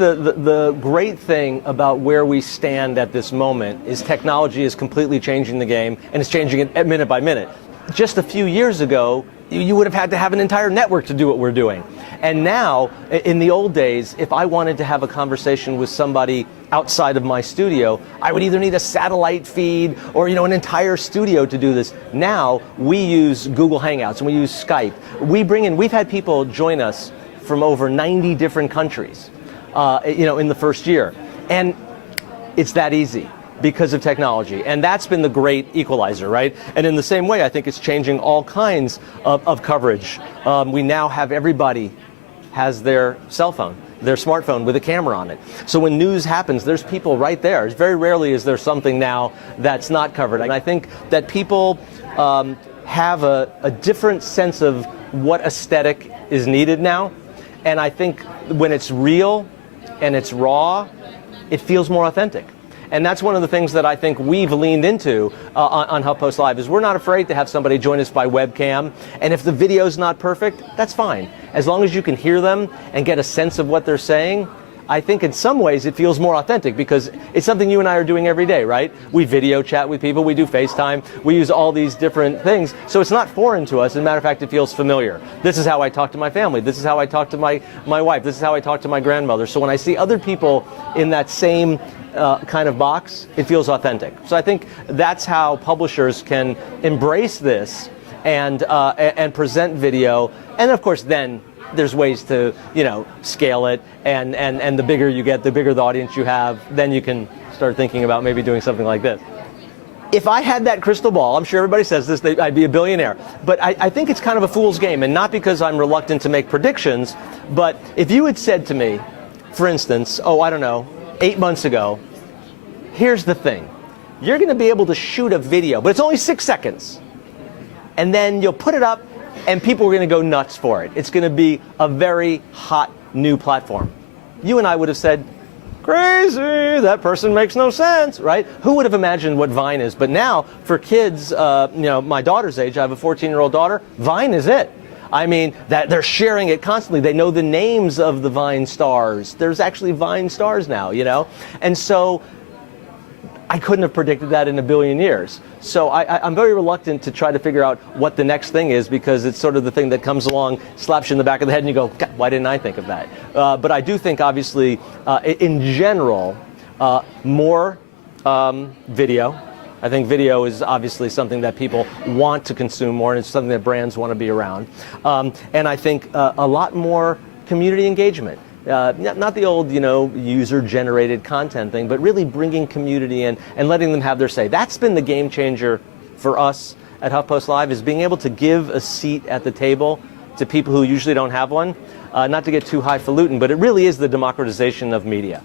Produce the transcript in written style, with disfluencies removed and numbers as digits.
the great thing about where we stand at this moment is technology is completely changing the game, and it's changing it minute by minute. Just a few years ago, you would have had to have an entire network to do what we're doing. And now, in the old days, if I wanted to have a conversation with somebody outside of my studio, I would either need a satellite feed or an entire studio to do this. Now, we use Google Hangouts and we use Skype. We've had people join us from over 90 different countries, in the first year. And it's that easy because of technology. And that's been the great equalizer, right? And in the same way, I think it's changing all kinds of coverage. We now have everybody has their cell phone, their smartphone with a camera on it. So when news happens, there's people right there. Very rarely is there something now that's not covered. And I think that people have a different sense of what aesthetic is needed now. And I think when it's real and it's raw, it feels more authentic. And that's one of the things that I think we've leaned into on HuffPost Live is we're not afraid to have somebody join us by webcam. And if the video's not perfect, that's fine. As long as you can hear them and get a sense of what they're saying, I think in some ways it feels more authentic because it's something you and I are doing every day, right? We video chat with people, we do FaceTime, we use all these different things. So it's not foreign to us. As a matter of fact, it feels familiar. This is how I talk to my family. This is how I talk to my wife. This is how I talk to my grandmother. So when I see other people in that same kind of box, it feels authentic. So I think that's how publishers can embrace this and present video. And of course, then there's ways to scale it. And the bigger you get, the bigger the audience you have, then you can start thinking about maybe doing something like this. If I had that crystal ball, I'm sure everybody says this, I'd be a billionaire. But I think it's kind of a fool's game, and not because I'm reluctant to make predictions, but if you had said to me, for instance, 8 months ago, here's the thing. You're going to be able to shoot a video, but it's only 6 seconds. And then you'll put it up, and people are going to go nuts for it. It's going to be a very hot new platform. You and I would have said, crazy, that person makes no sense, right? Who would have imagined what Vine is? But now, for kids, my daughter's age, I have a 14-year-old daughter, Vine is it. I mean, that they're sharing it constantly. They know the names of the Vine stars. There's actually Vine stars now, And so I couldn't have predicted that in a billion years. So I'm very reluctant to try to figure out what the next thing is because it's sort of the thing that comes along, slaps you in the back of the head, and you go, God, why didn't I think of that? But I do think, obviously, in general, more video. I think video is obviously something that people want to consume more, and it's something that brands want to be around. And I think a lot more community engagement. Not the old, user-generated content thing, but really bringing community in and letting them have their say. That's been the game changer for us at HuffPost Live, is being able to give a seat at the table to people who usually don't have one. Not to get too highfalutin, but it really is the democratization of media.